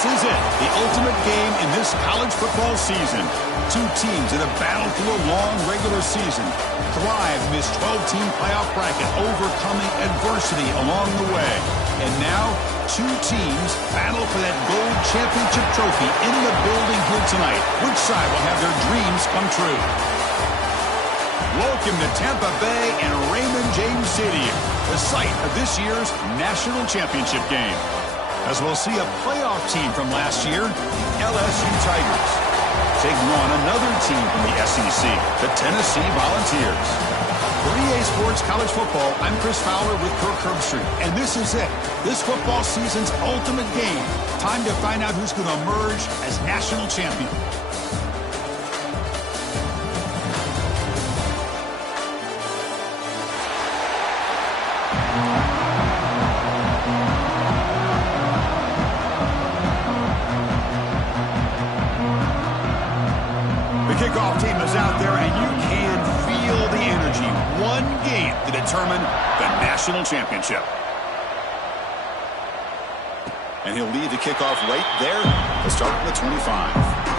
This is it, the ultimate game in this college football season. Two teams that have battled through a long regular season, thrived in this 12-team playoff bracket, overcoming adversity along the way. And now, two teams battle for that gold championship trophy in the building here tonight. Which side will have their dreams come true? Welcome to Tampa Bay and Raymond James Stadium, the site of this year's national championship game. As we'll see a playoff team from last year, the LSU Tigers, taking on another team from the SEC, the Tennessee Volunteers. For EA Sports College Football, I'm Chris Fowler with Kirk Herbstreit, and this is it, this football season's ultimate game. Time to find out who's going to emerge as national champion. Kickoff team is out there, and you can feel the energy. One game to determine the national championship. And he'll lead the kickoff right there to start with 25.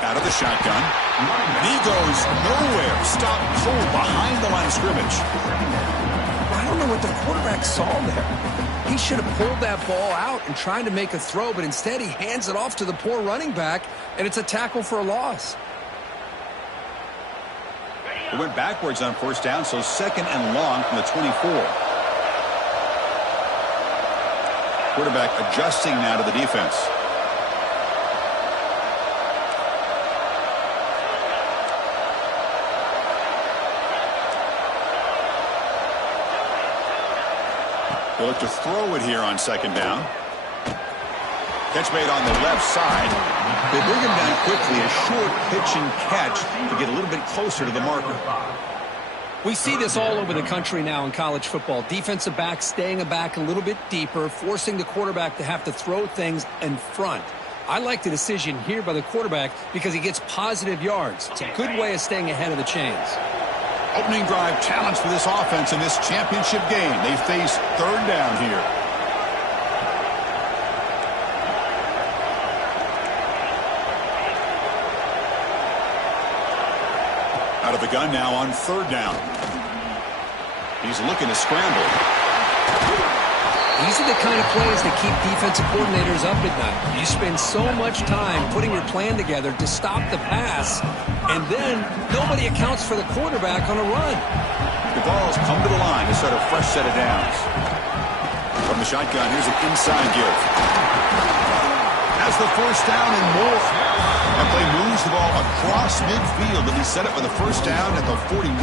Out of the shotgun, and he goes nowhere. Stopped cold behind the line of scrimmage. I don't know what the quarterback saw there. He should have pulled that ball out and tried to make a throw, but instead he hands it off to the poor running back, and it's a tackle for a loss. It went backwards on first down, so second and long from the 24. Quarterback adjusting now to the defense. They'll look to throw it here on second down. Catch made on the left side. They bring him down quickly. A short pitch and catch to get a little bit closer to the marker. We see this all over the country now in college football. Defensive backs staying back a little bit deeper, forcing the quarterback to have to throw things in front. I like the decision here by the quarterback because he gets positive yards. It's a good way of staying ahead of the chains. Opening drive challenge for this offense in this championship game. They face third down here. Out of the gun now on third down. He's looking to scramble. These are the kind of plays that keep defensive coordinators up at night. You spend so much time putting your plan together to stop the pass, and then nobody accounts for the quarterback on a run. The ball's come to the line to start a fresh set of downs. From the shotgun, here's an inside give. Has the first down and more. That play moves the ball across midfield, and he set it for the first down at the 41.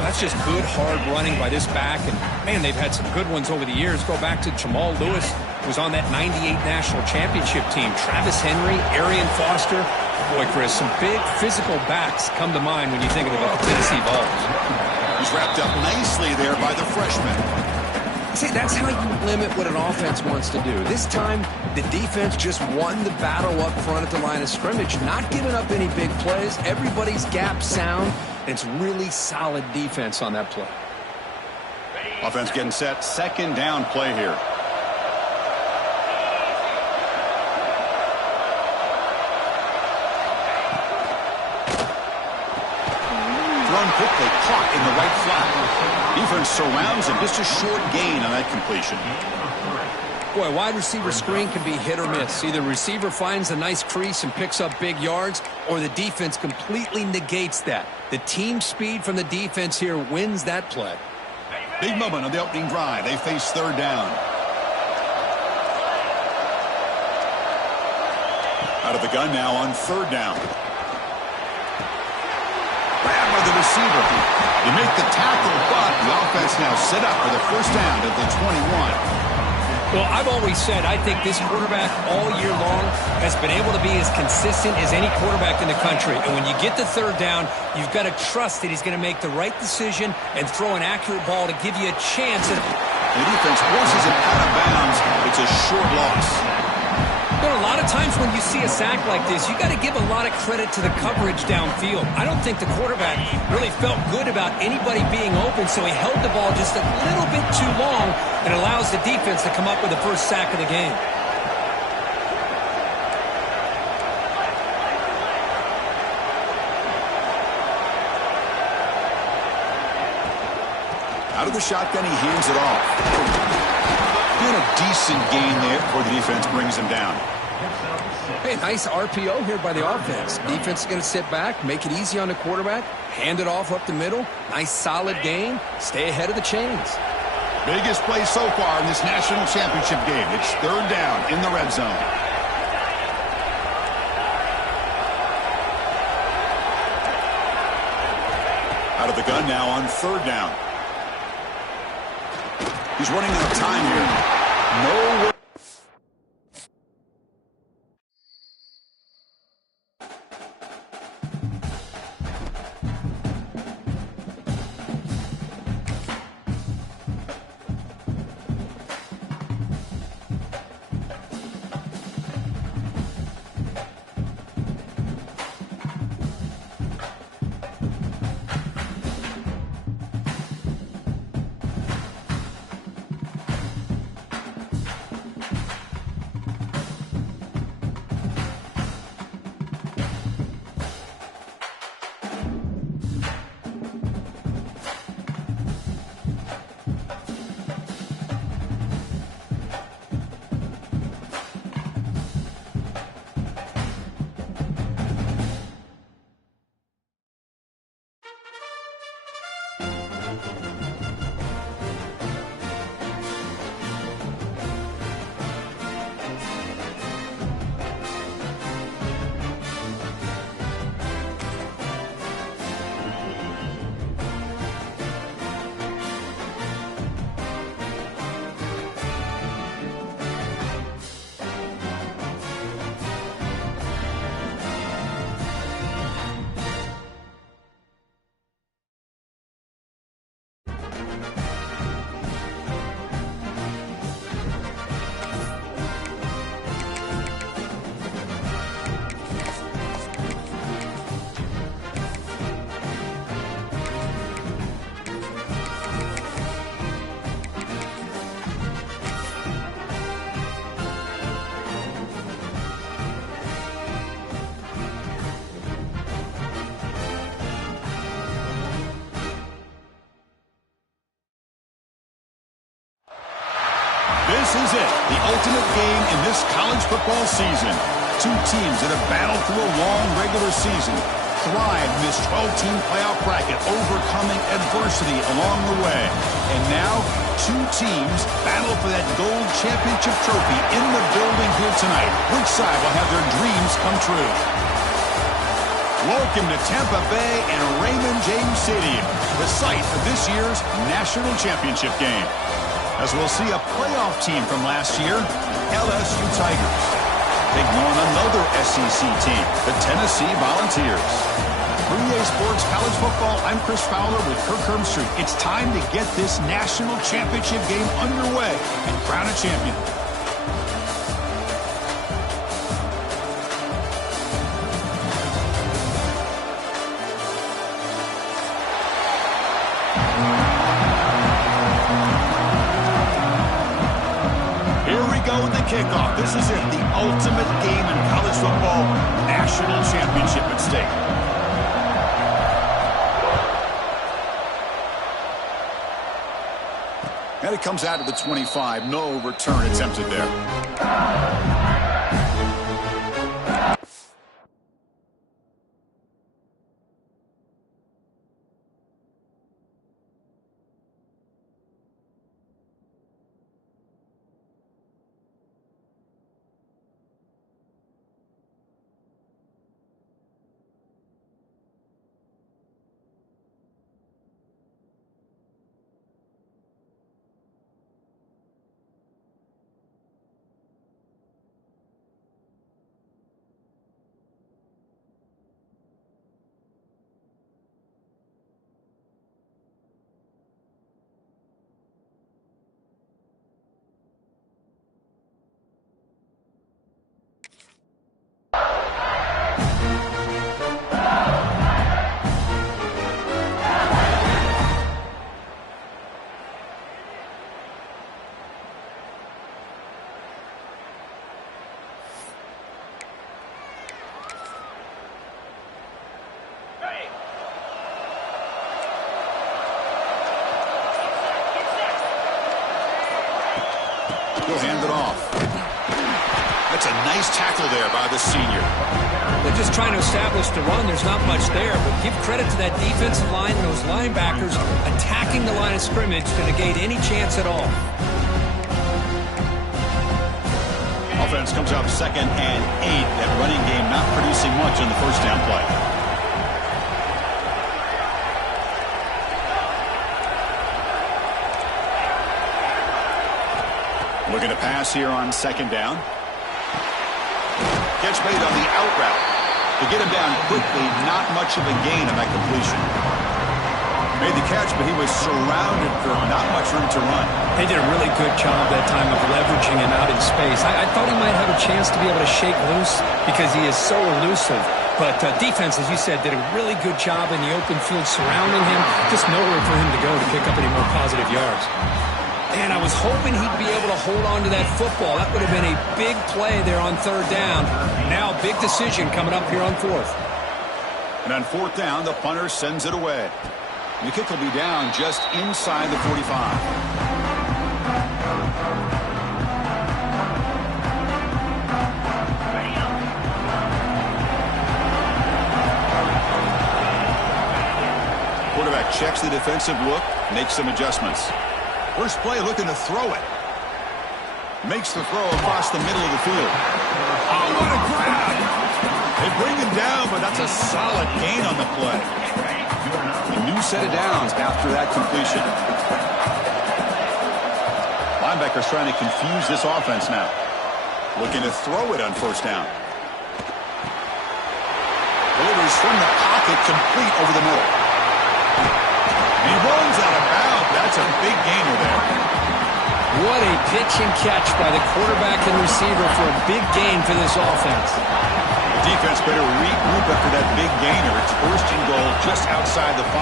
That's just good, hard running by this back. And, man, they've had some good ones over the years. Go back to Jamal Lewis, who was on that 98 national championship team. Travis Henry, Arian Foster. Boy, Chris, some big physical backs come to mind when you think of the Tennessee Vols. He's wrapped up nicely there by the freshman. See, that's how you limit what an offense wants to do. This time, the defense just won the battle up front at the line of scrimmage, not giving up any big plays. Everybody's gap sound. It's really solid defense on that play. Offense getting set. Second down play here. Thrown quickly, caught in the right flat. Defense surrounds him. Just a short gain on that completion. Boy, wide receiver screen can be hit or miss. Either receiver finds a nice crease and picks up big yards, or the defense completely negates that. The team speed from the defense here wins that play. Big moment on the opening drive. They face third down. Out of the gun now on third down. Grabbed by the receiver. You make the tackle, but the offense now set up for the first down at the 21. Well, I've always said I think this quarterback all year long has been able to be as consistent as any quarterback in the country. And when you get the third down, you've got to trust that he's going to make the right decision and throw an accurate ball to give you a chance. The defense forces him out of bounds. It's a short loss. You know, a lot of times when you see a sack like this, you got to give a lot of credit to the coverage downfield. I don't think the quarterback really felt good about anybody being open, so he held the ball just a little bit too long and allows the defense to come up with the first sack of the game. Out of the shotgun, he hands it off. And a decent gain there before the defense brings him down. Hey, nice RPO here by the offense. Defense is going to sit back, make it easy on the quarterback, hand it off up the middle. Nice solid gain. Stay ahead of the chains. Biggest play so far in this national championship game. It's third down in the red zone. Out of the gun now on third down. He's running out of time here. No. This is it, the ultimate game in this college football season. Two teams that have battled through a long regular season, thrived in this 12-team playoff bracket, overcoming adversity along the way. And now, two teams battle for that gold championship trophy in the building here tonight. Which side will have their dreams come true? Welcome to Tampa Bay and Raymond James Stadium, the site of this year's national championship game. As we'll see a playoff team from last year, LSU Tigers, taking on another SEC team, the Tennessee Volunteers. For EA Sports College Football, I'm Chris Fowler with Kirk Herbstreit. It's time to get this national championship game underway and crown a champion. Kickoff. This is it, the ultimate game in college football, national championship at stake. And it comes out of the 25. No return attempted there. He'll hand it off. That's a nice tackle there by the senior. They're just trying to establish the run. There's not much there, but give credit to that defensive line and those linebackers attacking the line of scrimmage to negate any chance at all. Offense comes out 2nd and 8. That running game not producing much on the first down play. Looking to pass here on 2nd down. Catch made on the out route. To get him down quickly, not much of a gain on that completion. Made the catch, but he was surrounded for not much room to run. They did a really good job that time of leveraging him out in space. I thought he might have a chance to be able to shake loose because he is so elusive. But defense, as you said, did a really good job in the open field surrounding him. Just nowhere for him to go to pick up any more positive yards. And I was hoping he'd be able to hold on to that football. That would have been a big play there on 3rd down. Now big decision coming up here on 4th. And on 4th down, the punter sends it away. The kick will be down just inside the 45. Quarterback checks the defensive look, makes some adjustments. First play looking to throw it. Makes the throw across the middle of the field. Oh, what a grab! They bring him down, but that's a solid gain on the play. A new set of downs after that completion. Linebackers trying to confuse this offense now. Looking to throw it on 1st down. Delivers from the pocket, complete over the middle. He rolls out of bounds. That's a big gainer there. What a pitch and catch by the quarterback and receiver for a big gain for this offense. The defense better regroup after that big gainer. It's 1st and goal just outside the 5.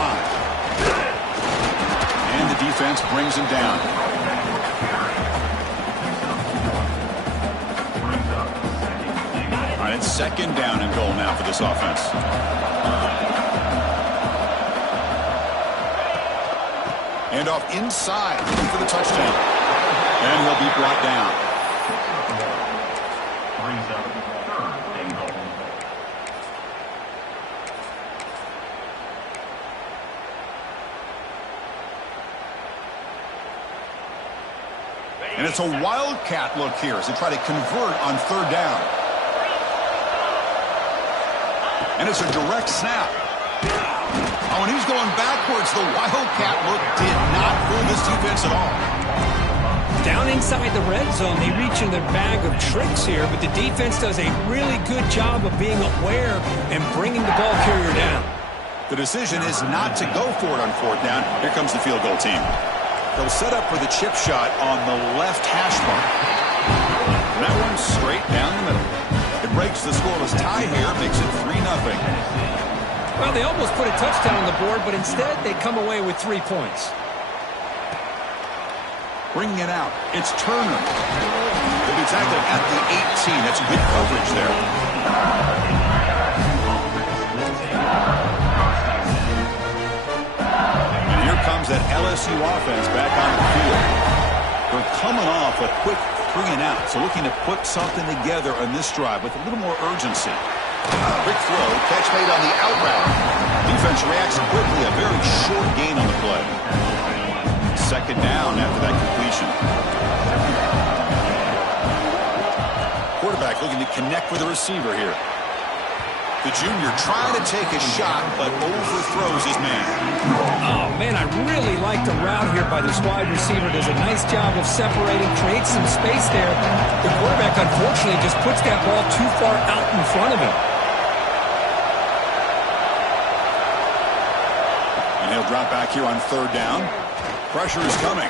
And the defense brings him down. All right, it's 2nd down and goal now for this offense. And off inside, looking for the touchdown. And he'll be brought down. And it's a wildcat look here as they try to convert on 3rd down. And it's a direct snap. Oh, and he's going backwards. The wildcat look did not fool this defense at all. Down inside the red zone, they reach in their bag of tricks here, but the defense does a really good job of being aware and bringing the ball carrier down. The decision is not to go for it on 4th down. Here comes the field goal team. They'll set up for the chip shot on the left hash mark. And that one's straight down the middle. It breaks the scoreless tie here, makes it 3-0. Well, they almost put a touchdown on the board, but instead they come away with 3 points. Bringing it out, it's Turner. They'll be tackled at the 18. That's good coverage there. And here comes that LSU offense back on the field. They're coming off a quick 3-and-out, so looking to put something together on this drive with a little more urgency. Quick throw, catch made on the out route. Defense reacts quickly, a very short gain on the play. 2nd down after that completion. Quarterback looking to connect with the receiver here. The junior trying to take a shot, but overthrows his man. Oh, man, I really like the route here by this wide receiver. Does a nice job of separating, creates some space there. The quarterback, unfortunately, just puts that ball too far out in front of him. And he'll drop back here on 3rd down. Pressure is coming.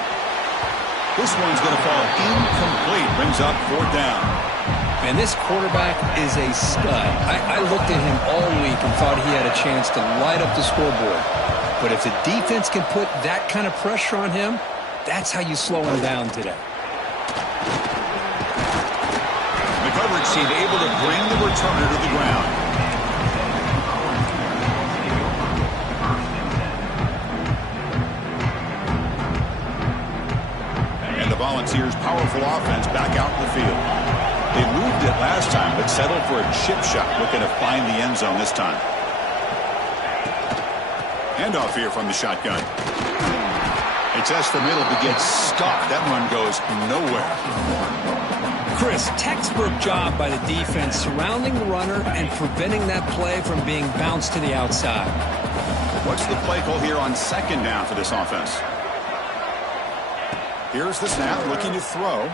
This one's going to fall incomplete. Brings up 4th down. And this quarterback is a stud. I looked at him all week and thought he had a chance to light up the scoreboard. But if the defense can put that kind of pressure on him, that's how you slow him down today. The coverage team able to bring the returner to the ground. And the Volunteers power powerful offense back out in the field. They moved it last time, but settled for a chip shot, looking to find the end zone this time. Handoff here from the shotgun. They test the middle, but gets stuck. That run goes nowhere. Chris, textbook job by the defense surrounding the runner and preventing that play from being bounced to the outside. What's the play call here on second down for this offense? Here's the snap, looking to throw.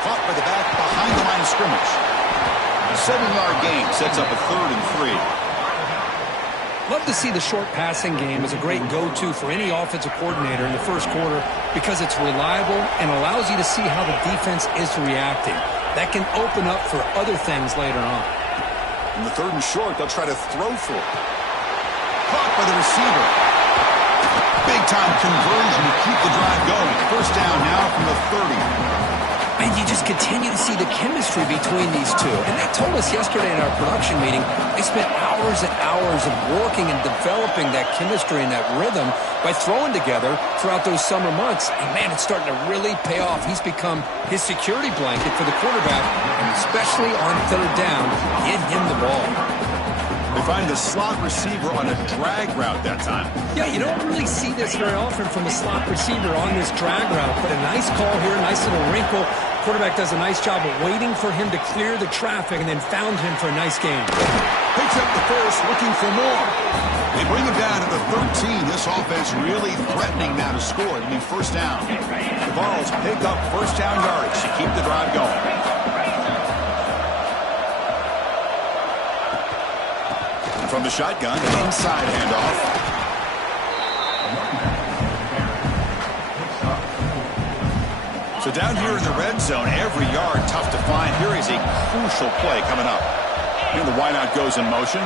Caught by the back behind the line of scrimmage. A 7-yard gain sets up a 3rd and 3. Love to see the short passing game as a great go-to for any offensive coordinator in the first quarter because it's reliable and allows you to see how the defense is reacting. That can open up for other things later on. In the 3rd and short, they'll try to throw for it. Caught by the receiver. Big-time conversion to keep the drive going. First down now from the 30. And you just continue to see the chemistry between these two. And they told us yesterday in our production meeting, they spent hours and hours of working and developing that chemistry and that rhythm by throwing together throughout those summer months. And, man, it's starting to really pay off. He's become his security blanket for the quarterback, and especially on 3rd down, get him the ball. They find the slot receiver on a drag route that time. Yeah, you don't really see this very often from a slot receiver on this drag route, but a nice call here, nice little wrinkle. Quarterback does a nice job of waiting for him to clear the traffic and then found him for a nice gain. Picks up the first, looking for more. They bring him down to the 13. This offense really threatening now to score. It'll be first down. The Vols pick up first down yardage to keep the drive going. From the shotgun, inside handoff. So down here in the red zone, every yard tough to find. Here is a crucial play coming up. And the wideout goes in motion.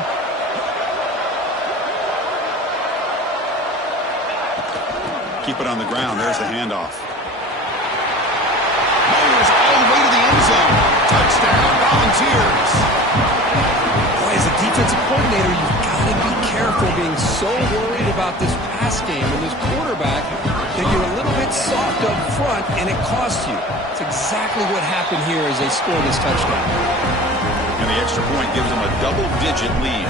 Keep it on the ground. There's the handoff. Myers all the way to the end zone. Touchdown, Volunteers. As a defensive coordinator, you've got to be careful being so worried about this pass game and this quarterback that you're a little bit soft up front and it costs you. It's exactly what happened here as they score this touchdown. And the extra point gives them a double-digit lead.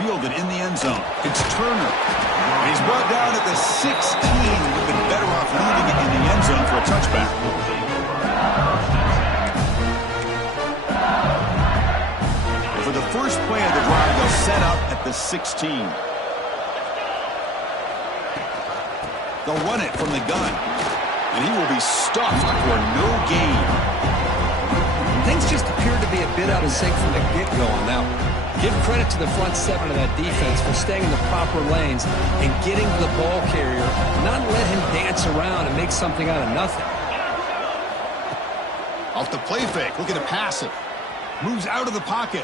Fielded in the end zone. It's Turner. And he's brought down at the 16. Would have been better off leaving it in the end zone for a touchback. For the first play of the drive, they'll set up at the 16. They'll run it from the gun. And he will be stuffed for no gain. Things just appear to be a bit out of sync from the get-go on that one. Give credit to the front 7 of that defense for staying in the proper lanes and getting to the ball carrier, not let him dance around and make something out of nothing. Off the play fake, looking to pass it. Moves out of the pocket.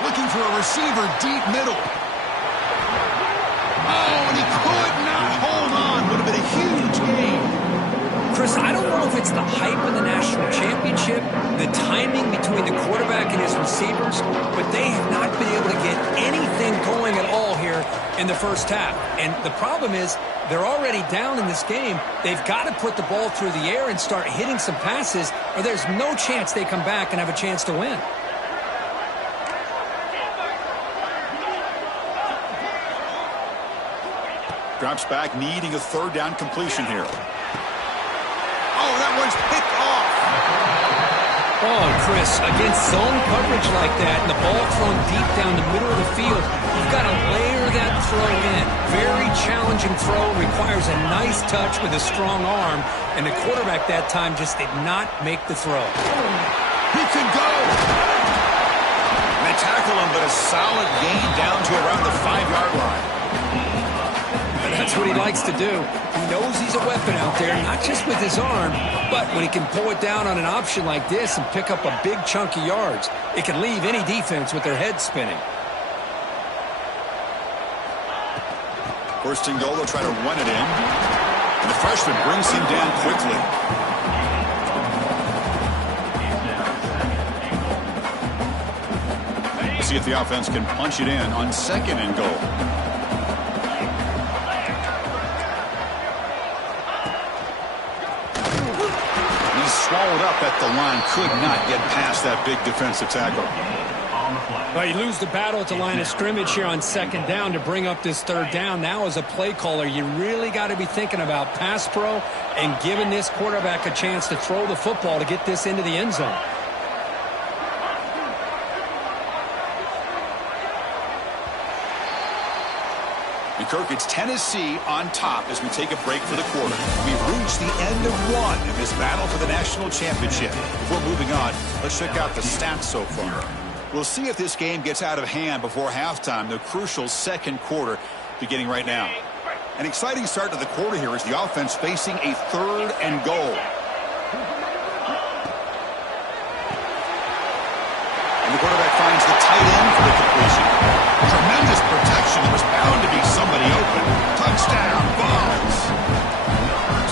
Looking for a receiver deep middle. Oh, and he could not hold on. Would have been a huge gain. Chris, I don't know if it's the hype of the national championship, the timing between the quarterback and his receivers, but they have not been able to get anything going at all here in the first half. And the problem is they're already down in this game. They've got to put the ball through the air and start hitting some passes, or there's no chance they come back and have a chance to win. Drops back, needing a 3rd down completion here. Oh, that one's picked off. Oh, Chris, against zone coverage like that and the ball thrown deep down the middle of the field, you've got to layer that throw in. Very challenging throw, requires a nice touch with a strong arm, and the quarterback that time just did not make the throw. He can go. They tackle him, but a solid gain down to around the 5-yard line. That's what he likes to do. He knows he's a weapon out there, not just with his arm, but when he can pull it down on an option like this and pick up a big chunk of yards, it can leave any defense with their head spinning. First and goal, they'll try to run it in. And the freshman brings him down quickly. see if the offense can punch it in on 2nd and goal. He's swallowed up at the line. Could not get past that big defensive tackle. Well, you lose the battle at the line of scrimmage here on 2nd down to bring up this 3rd down. Now, as a play caller, you really got to be thinking about pass pro and giving this quarterback a chance to throw the football to get this into the end zone. And Kirk, it's Tennessee on top as we take a break for the quarter. We've reached the end of one in this battle for the national championship. Before moving on, let's check out the stats so far. We'll see if this game gets out of hand before halftime, the crucial 2nd quarter beginning right now. An exciting start to the quarter here as the offense facing a 3rd and goal. And the quarterback finds the tight end for the completion. Tremendous protection. There was bound to be somebody open. Touchdown, Vols.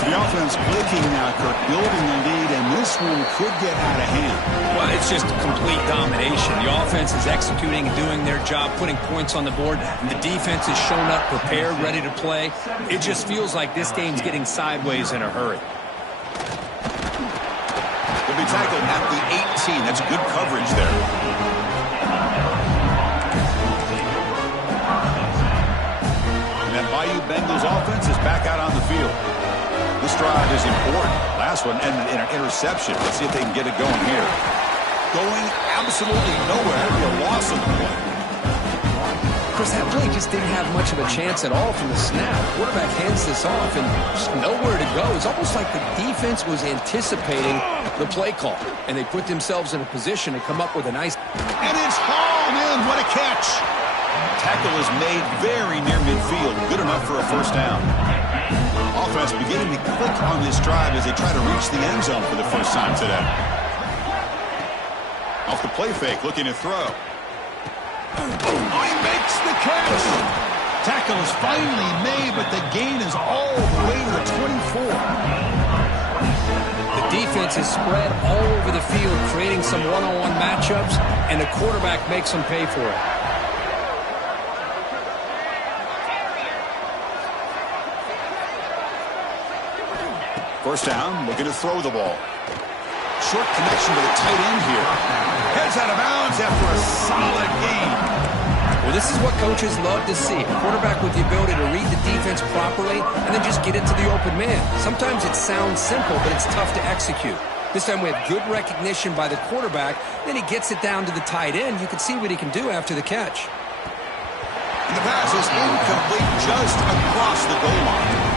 So the offense clicking now, Kirk, building the lead, and this one could get out of hand. Well, it's just complete domination. The offense is executing and doing their job, putting points on the board, and the defense has shown up, prepared, ready to play. It just feels like this game's getting sideways in a hurry. Will be tackled at the 18. That's good coverage there. And that Bayou Bengals offense is back out on the field. This drive is important. Last one ended in an interception. Let's see if they can get it going here. Going absolutely nowhere. It'll be a loss of the play. Chris, that play just didn't have much of a chance at all from the snap. Quarterback hands this off and just nowhere to go. It's almost like the defense was anticipating the play call, and they put themselves in a position to come up with a nice... And it's hauled in. What a catch. Tackle is made very near midfield. Good enough for a 1st down. Offense beginning to click on this drive as they try to reach the end zone for the first time today. Off the play fake, looking to throw. Oh, he makes the catch. Tackle is finally made, but the gain is all the way to the 24. The defense is spread all over the field, creating some one-on-one matchups, and the quarterback makes them pay for it. 1st down, looking to throw the ball. Short connection to the tight end here. Heads out of bounds after a solid game. Well, this is what coaches love to see. A quarterback with the ability to read the defense properly and then just get it to the open man. Sometimes it sounds simple, but it's tough to execute. This time we have good recognition by the quarterback. Then he gets it down to the tight end. You can see what he can do after the catch. And the pass is incomplete just across the goal line.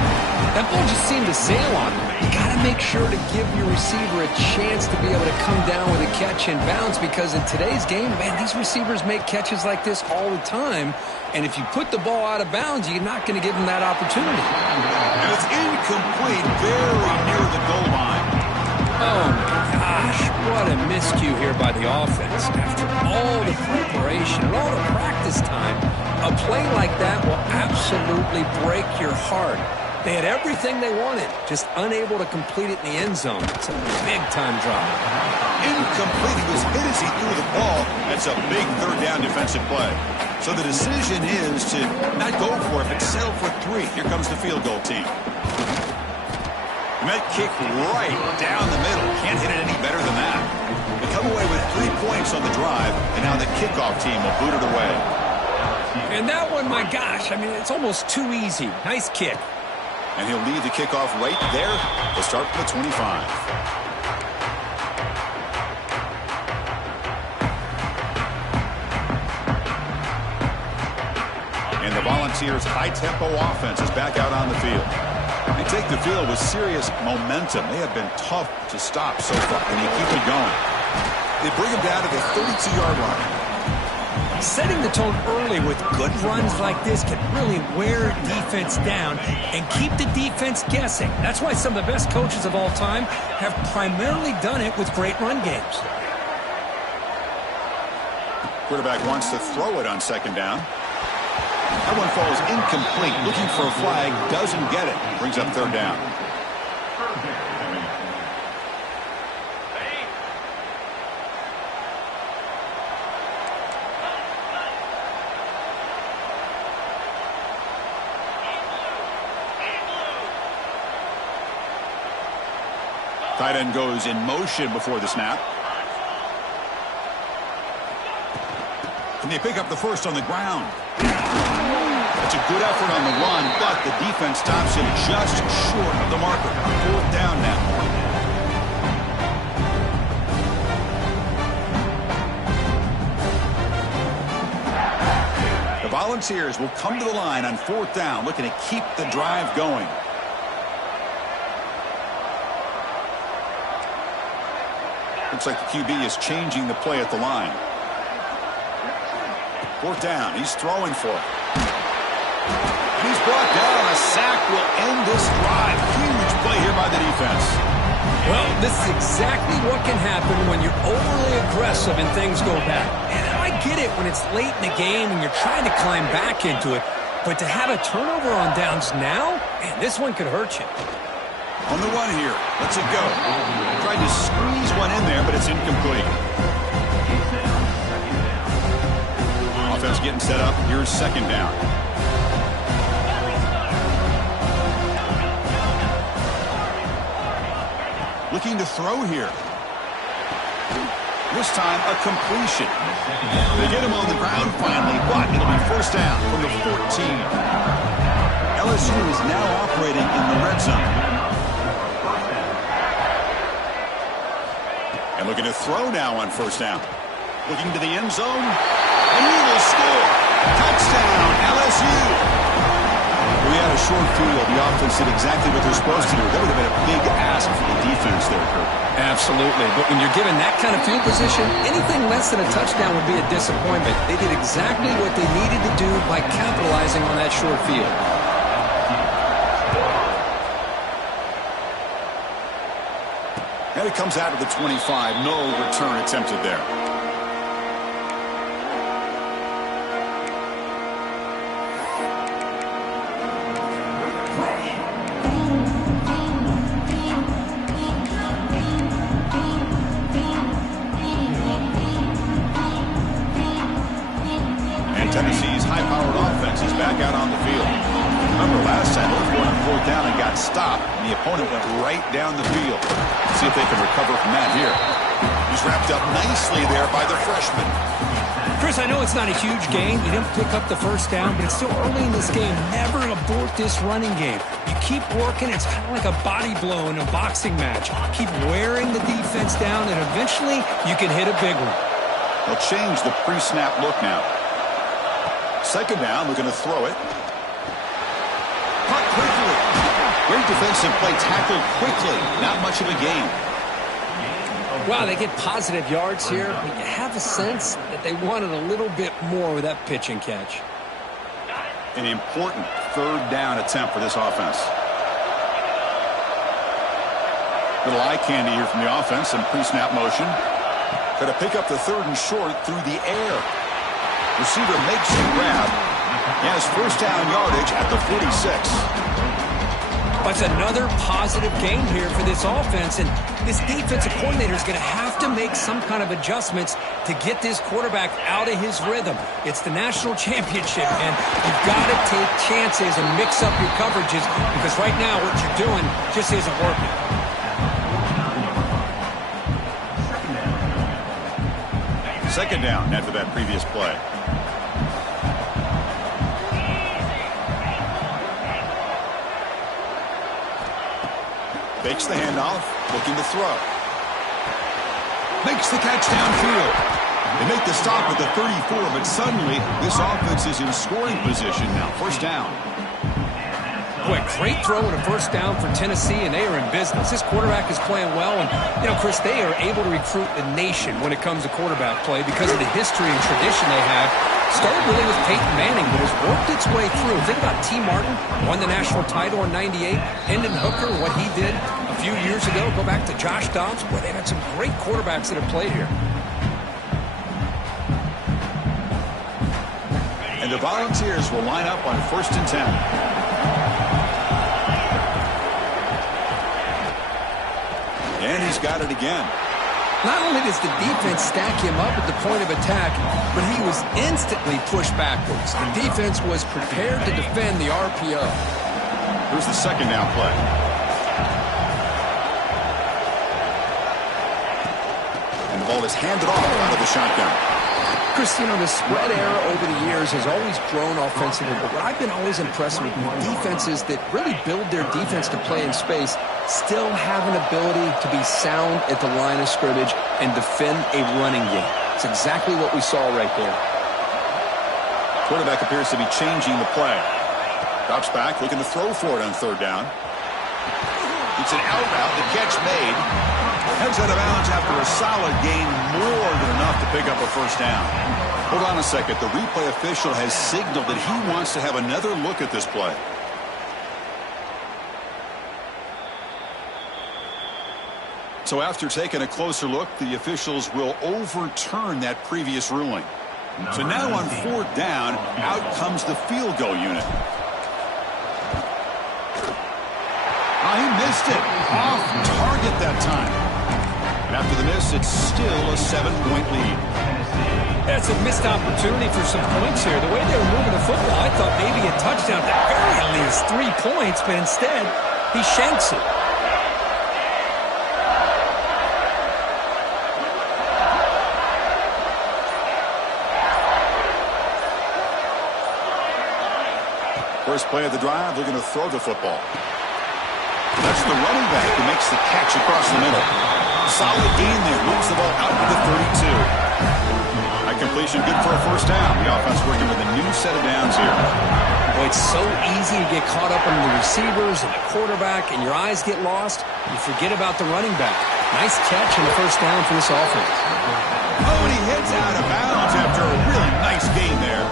That ball just seemed to sail on him. You got to make sure to give your receiver a chance to be able to come down with a catch and bounce, because in today's game, man, these receivers make catches like this all the time. And if you put the ball out of bounds, you're not going to give them that opportunity. And it's incomplete, very near the goal line. Oh, my gosh. What a miscue here by the offense. After all the preparation and all the practice time, a play like that will absolutely break your heart. They had everything they wanted, just unable to complete it in the end zone. It's a big-time drop. Incomplete. He was hit as he threw the ball. That's a big 3rd down defensive play. So the decision is to not go for it, but settle for 3. Here comes the field goal team. And that kick right down the middle. Can't hit it any better than that. They come away with 3 points on the drive, and now the kickoff team will boot it away. And that one, my gosh, I mean, it's almost too easy. Nice kick. And he'll lead the kickoff right there to start from the 25. And the Volunteers' high-tempo offense is back out on the field. They take the field with serious momentum. They have been tough to stop so far, and they keep it going. They bring them down to the 32-yard line. Setting the tone early with good runs like this can really wear defense down and keep the defense guessing. That's why some of the best coaches of all time have primarily done it with great run games. Quarterback wants to throw it on 2nd down. That one falls incomplete. Looking for a flag, doesn't get it. Brings up 3rd down. Tight end goes in motion before the snap. And they pick up the first on the ground. That's a good effort on the run, but the defense stops him just short of the marker. 4th down now. The Volunteers will come to the line on 4th down, looking to keep the drive going. Looks like the QB is changing the play at the line. 4th down. He's throwing for it. And he's brought down. A sack will end this drive. Huge play here by the defense. Well, this is exactly what can happen when you're overly aggressive and things go bad. And I get it when it's late in the game and you're trying to climb back into it. But to have a turnover on downs now, man, this one could hurt you. On the run here. Let's it go. Tried to squeeze one in there, but it's incomplete. Offense getting set up. Here's 2nd down. Looking to throw here. This time a completion. They get him on the ground finally, but it'll be 1st down from the 14. LSU is now operating in the red zone. And looking to throw now on 1st down. Looking to the end zone. And he will score. Touchdown, LSU. We had a short field. The offense did exactly what they're supposed to do. That would have been a big ask for the defense there, Kurt. Absolutely. But when you're given that kind of field position, anything less than a touchdown would be a disappointment. They did exactly what they needed to do by capitalizing on that short field. And it comes out of the 25. No return attempted there. Tennessee's high-powered offense is back out on the field. Remember, last time they were going on 4th down and got stopped, and the opponent went right down the field. Let's see if they can recover from that here. He's wrapped up nicely there by the freshman. Chris, I know it's not a huge gain. You didn't pick up the 1st down, but it's still early in this game. Never abort this running game. You keep working. It's kind of like a body blow in a boxing match. Keep wearing the defense down, and eventually you can hit a big one. They'll change the pre-snap look now. 2nd down, looking to throw it. Caught quickly. Great defensive play, tackled quickly. Not much of a gain. Wow, they get positive yards here. But you have a sense that they wanted a little bit more with that pitch and catch. An important 3rd down attempt for this offense. Little eye candy here from the offense in pre-snap motion. Got to pick up the 3rd and short through the air. Receiver makes the grab. He has 1st down yardage at the 46. That's another positive gain here for this offense, and this defensive coordinator is going to have to make some kind of adjustments to get this quarterback out of his rhythm. It's the national championship, and you've got to take chances and mix up your coverages, because right now what you're doing just isn't working. 2nd down after that previous play. Fakes the handoff, looking to throw. Makes the catch downfield. They make the stop at the 34, but suddenly this offense is in scoring position now. 1st down. Boy, great throw and a 1st down for Tennessee, and they are in business. This quarterback is playing well, and, you know, Chris, they are able to recruit the nation when it comes to quarterback play because of the history and tradition they have. Started really with Peyton Manning, but has worked its way through. Think about T. Martin, won the national title in '98. Hendon Hooker, what he did a few years ago. Go back to Josh Dobbs. Boy, they've had some great quarterbacks that have played here. And the Volunteers will line up on 1st and 10. And he's got it again. Not only does the defense stack him up at the point of attack, but he was instantly pushed backwards. The defense was prepared to defend the RPO. Here's the 2nd down play. The ball is handed off out of the shotgun. Chris, you know, the spread era over the years has always grown offensively, but what I've been always impressed with defenses that really build their defense to play in space still have an ability to be sound at the line of scrimmage and defend a running game. It's exactly what we saw right there. Quarterback appears to be changing the play. Drops back, looking to throw for it on third down. It's an out route, the catch made. Heads out of bounds after a solid gain, more than enough to pick up a first down. Hold on a second. The replay official has signaled that he wants to have another look at this play. So after taking a closer look, the officials will overturn that previous ruling. So now on fourth down, out comes the field goal unit. Oh, he missed it. Off target that time. And after the miss, it's still a 7-point lead. That's a missed opportunity for some points here. The way they were moving the football, I thought maybe a touchdown at the very least 3 points, but instead, he shanks it. First play of the drive, looking to throw the football. That's the running back who makes the catch across the middle. Solid gain there, moves the ball out to the 32. That completion good for a first down. The offense working with a new set of downs here. Boy, it's so easy to get caught up on the receivers and the quarterback, and your eyes get lost. You forget about the running back. Nice catch and a first down for this offense. Oh, and he heads out of bounds after a really nice gain there.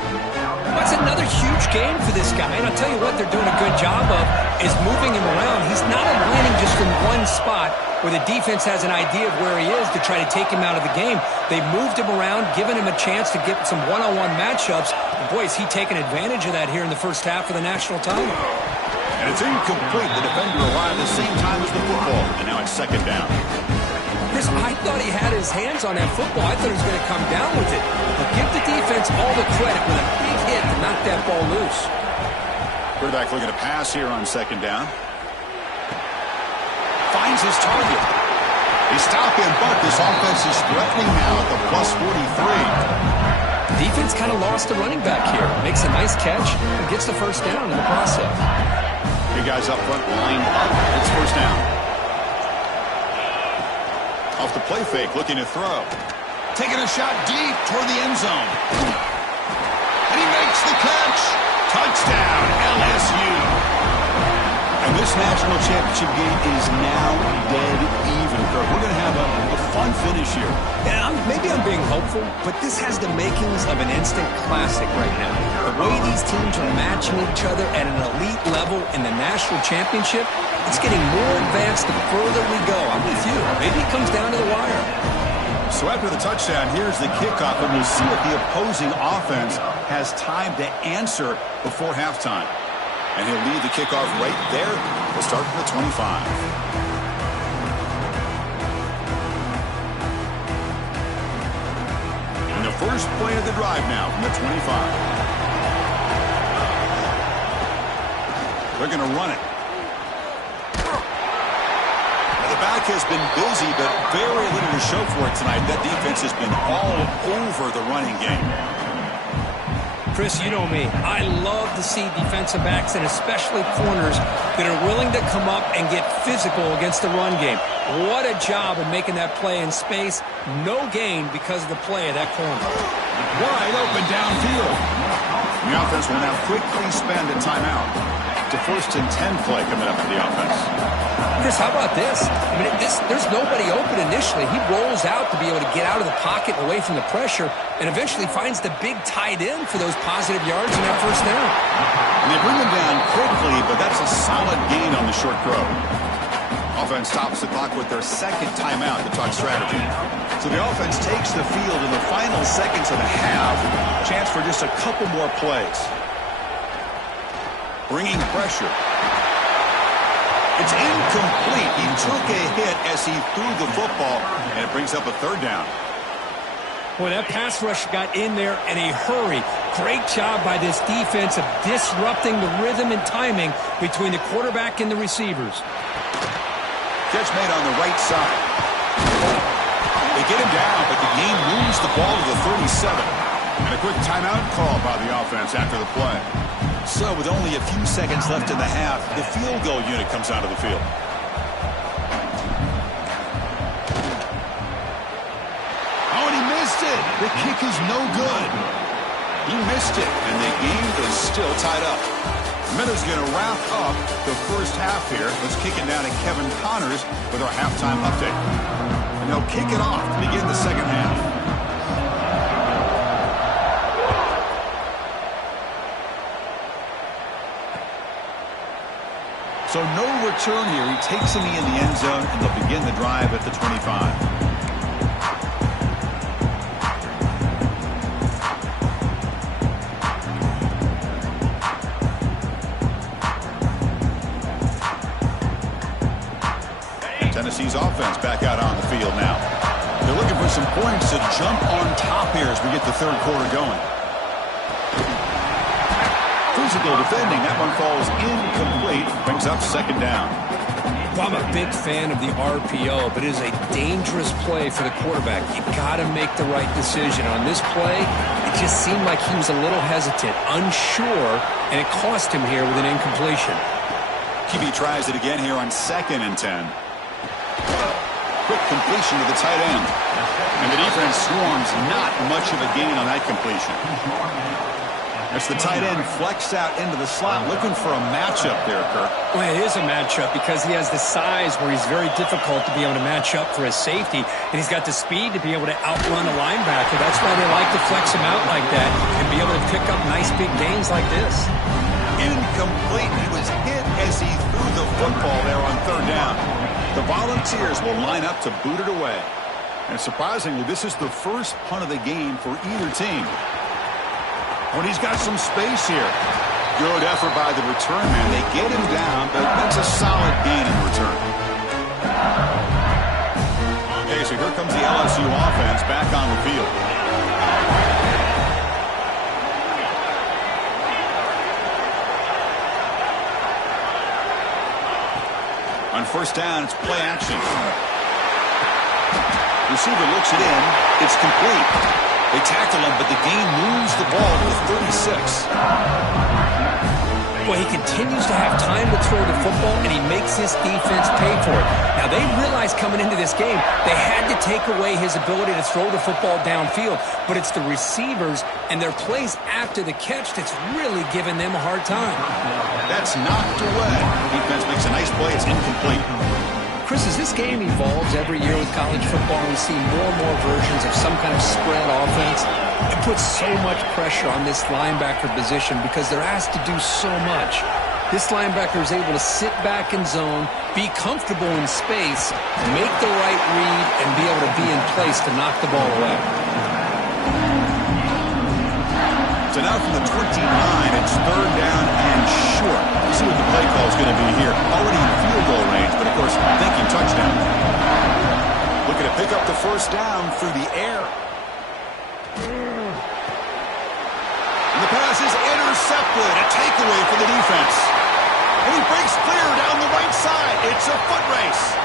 That's another huge game for this guy, and I'll tell you what they're doing a good job of is moving him around. He's not aligning just in one spot where the defense has an idea of where he is to try to take him out of the game. They've moved him around, given him a chance to get some one-on-one matchups. And boy, is he taking advantage of that here in the first half of the national title. And it's incomplete. The defender arrived at the same time as the football, and now it's second down. Chris, I thought he had his hands on that football. I thought he was going to come down with it. But give the defense all the credit with a big hit to knock that ball loose. Quarterback looking to pass here on second down. Finds his target. They stop him, but this offense is threatening now at the plus 43. Defense kind of lost the running back here. Makes a nice catch and gets the first down in the process. Big guys up front lined up. It's first down. Off the play fake, looking to throw. Taking a shot deep toward the end zone. And he makes the catch. Touchdown, LSU. And this national championship game is now dead even. We're going to have a fun finish here. Yeah, maybe I'm being hopeful, but this has the makings of an instant classic right now. The way these teams are matching each other at an elite level in the national championship, it's getting more advanced the further we go. I'm with you. Maybe it comes down to the wire. So after the touchdown, here's the kickoff, and we'll see if the opposing offense has time to answer before halftime. And he'll lead the kickoff right there. We'll start from the 25. And the first play of the drive now from the 25. They're going to run it. The back has been busy, but very little to show for it tonight. That defense has been all over the running game. Chris, you know me. I love to see defensive backs and especially corners that are willing to come up and get physical against the run game. What a job of making that play in space. No gain because of the play of that corner. Wide open downfield. The offense will now quickly spend a timeout. It's a 1st and 10 play coming up for the offense. Chris, how about this? I mean, there's nobody open initially. He rolls out to be able to get out of the pocket and away from the pressure and eventually finds the big tight end for those positive yards in that first down. And they bring him down quickly, but that's a solid gain on the short throw. Offense stops the clock with their second timeout to talk strategy. So the offense takes the field in the final seconds of the half. Chance for just a couple more plays. Bringing pressure. It's incomplete. He took a hit as he threw the football, and it brings up a third down. Boy, that pass rush got in there in a hurry. Great job by this defense of disrupting the rhythm and timing between the quarterback and the receivers. Catch made on the right side. They They get him down, but the game moves the ball to the 37. And a quick timeout call by the offense after the play. So with only a few seconds left in the half, the field goal unit comes out of the field. Oh, and he missed it. The kick is no good. He missed it, and the game is still tied up. Minutes going to wrap up the first half here. Let's kick it down to Kevin Connors with our halftime update. And they'll kick it off to begin the second half. So no return here. He takes him in the end zone, and they'll begin the drive at the 25. Tennessee's offense back out on the field now. They're looking for some points to jump on top here as we get the third quarter going. Physical defending. That one falls incomplete. Brings up second down. Well, I'm a big fan of the RPO, but it is a dangerous play for the quarterback. You got to make the right decision. On this play, it just seemed like he was a little hesitant, unsure, and it cost him here with an incompletion. QB tries it again here on 2nd and 10. Quick completion to the tight end. And the defense swarms. Not much of a gain on that completion. As the tight end flexed out into the slot, looking for a matchup there, Kirk. Well, it is a matchup because he has the size where he's very difficult to be able to match up for his safety, and he's got the speed to be able to outrun a linebacker. That's why they like to flex him out like that and be able to pick up nice big gains like this. Incomplete. He was hit as he threw the football there on third down. The Volunteers will line up to boot it away. And surprisingly, this is the first punt of the game for either team. When he's got some space here. Good effort by the return man. They get him down, but that's a solid gain in return. Okay, so here comes the LSU offense back on the field. On first down, it's play action. Receiver looks it in. It's complete. They tackle him, but the game moves the ball to the 36. Well, he continues to have time to throw the football, and he makes this defense pay for it. Now, they realized coming into this game they had to take away his ability to throw the football downfield, but it's the receivers and their plays after the catch that's really giving them a hard time. That's knocked away. Defense makes a nice play. It's incomplete. Chris, as this game evolves every year with college football, we see more and more versions of some kind of spread offense. It puts so much pressure on this linebacker position because they're asked to do so much. This linebacker is able to sit back in zone, be comfortable in space, make the right read, and be able to be in place to knock the ball away. So now from the 29, it's third down and short. Let's see what the play call is going to be here. Already in field goal range, but of course, thinking touchdown. Looking to pick up the first down through the air. And the pass is intercepted. A takeaway for the defense. And he breaks clear down the right side. It's a foot race.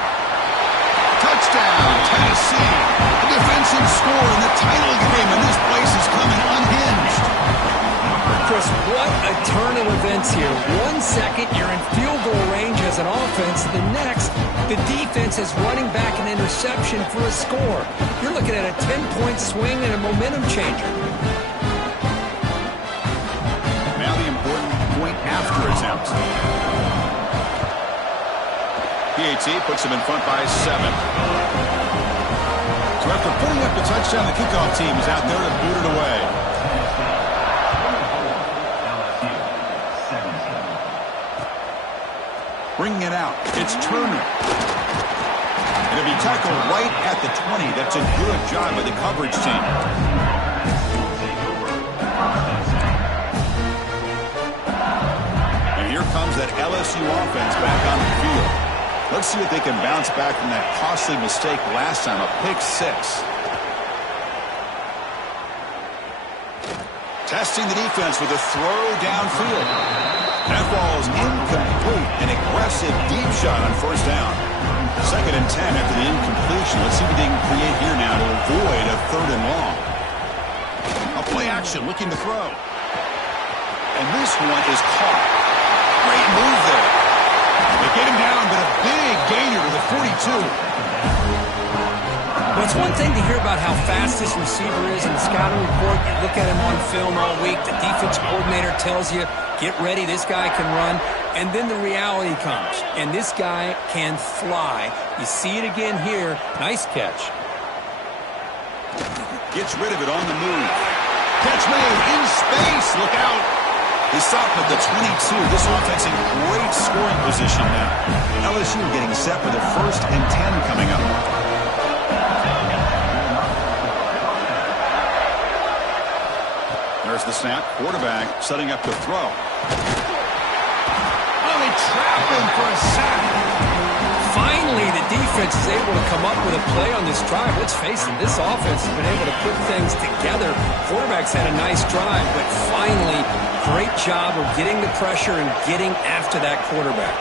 Touchdown, Tennessee. A defensive score in the title of the game, and this place is coming unhinged. Chris, what a turn of events here. 1 second, you're in field goal range as an offense. The next, the defense is running back an interception for a score. You're looking at a 10-point swing and a momentum changer. Now the important point after attempt. PAT puts him in front by 7. So after putting up the touchdown, the kickoff team is out there to boot it away. Bringing it out, it's Turner. And it'll be tackled right at the 20. That's a good job by the coverage team. And here comes that LSU offense back on the field. Let's see if they can bounce back from that costly mistake last time, a pick 6. Testing the defense with a throw downfield. That ball is incomplete. An aggressive deep shot on first down. 2nd and 10 after the incompletion. Let's see what they can create here now to avoid a 3rd and long. A play action looking to throw. And this one is caught. Great move there. They get him down, but a big gainer to the 42. Well, it's one thing to hear about how fast this receiver is in the scouting report. You look at him on film all week. The defense coordinator tells you, get ready, this guy can run. And then the reality comes, and this guy can fly. You see it again here. Nice catch. Gets rid of it on the move. Catch made in space. Look out. He stopped at the 22. This offense in great scoring position now. LSU getting set for the 1st and 10 coming up. There's the snap. Quarterback setting up to throw. Oh, they trap him for a sack. Finally, the defense is able to come up with a play on this drive. Let's face it, this offense has been able to put things together. Quarterback's had a nice drive, but finally, great job of getting the pressure and getting after that quarterback.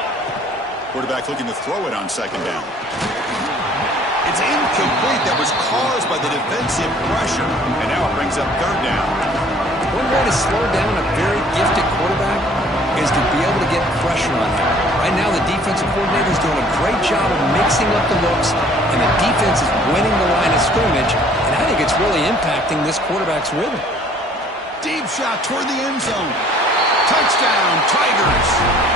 Quarterback looking to throw it on 2nd down. It's incomplete. That was caused by the defensive pressure. And now it brings up 3rd down. One way to slow down a very gifted quarterback is to be able to get pressure on him. Right now, the defensive coordinator is doing a great job of mixing up the looks, and the defense is winning the line of scrimmage, and I think it's really impacting this quarterback's rhythm. Deep shot toward the end zone. Touchdown, Tigers.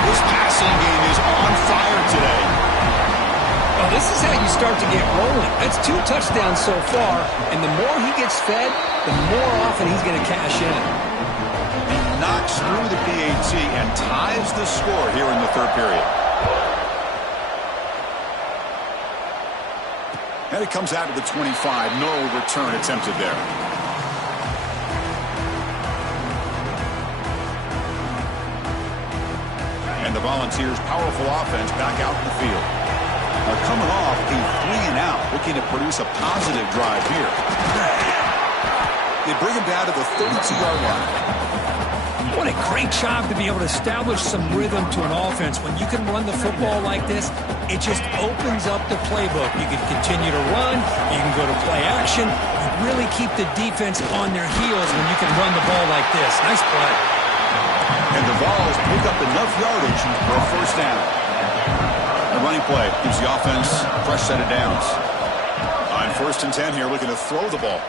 This passing game is on fire today. Well, this is how you start to get rolling. That's 2 touchdowns so far, and the more he gets fed, the more often he's going to cash in. He knocks through the PAT and ties the score here in the 3rd period. And it comes out to the 25. No return attempted there. And the Volunteers' powerful offense back out in the field. They're coming off a 3-and-out, looking to produce a positive drive here. They bring him down to the 32-yard line. What a great job to be able to establish some rhythm to an offense. When you can run the football like this, it just opens up the playbook. You can continue to run. You can go to play action. You really keep the defense on their heels when you can run the ball like this. Nice play. And the Vols pick up enough yardage for a 1st down. The running play gives the offense a fresh set of downs. On 1st and 10 here, looking to throw the ball.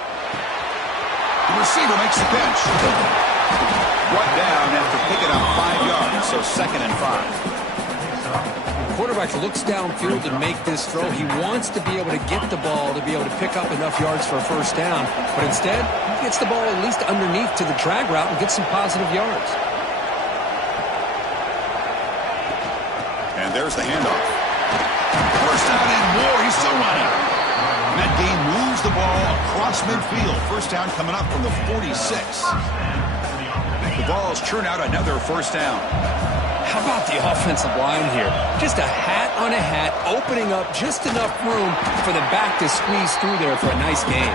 The receiver makes the catch. Brought down after picking up 5 yards, so 2nd and 5. The quarterback looks downfield to make this throw. He wants to be able to get the ball to be able to pick up enough yards for a 1st down, but instead, he gets the ball at least underneath to the drag route and gets some positive yards. And there's the handoff. 1st down and more. He's still running. And that game moves the ball across midfield. 1st down coming up from the 46. The Vols churn out another 1st down. How about the offensive line here? Just a hat on a hat, opening up just enough room for the back to squeeze through there for a nice gain.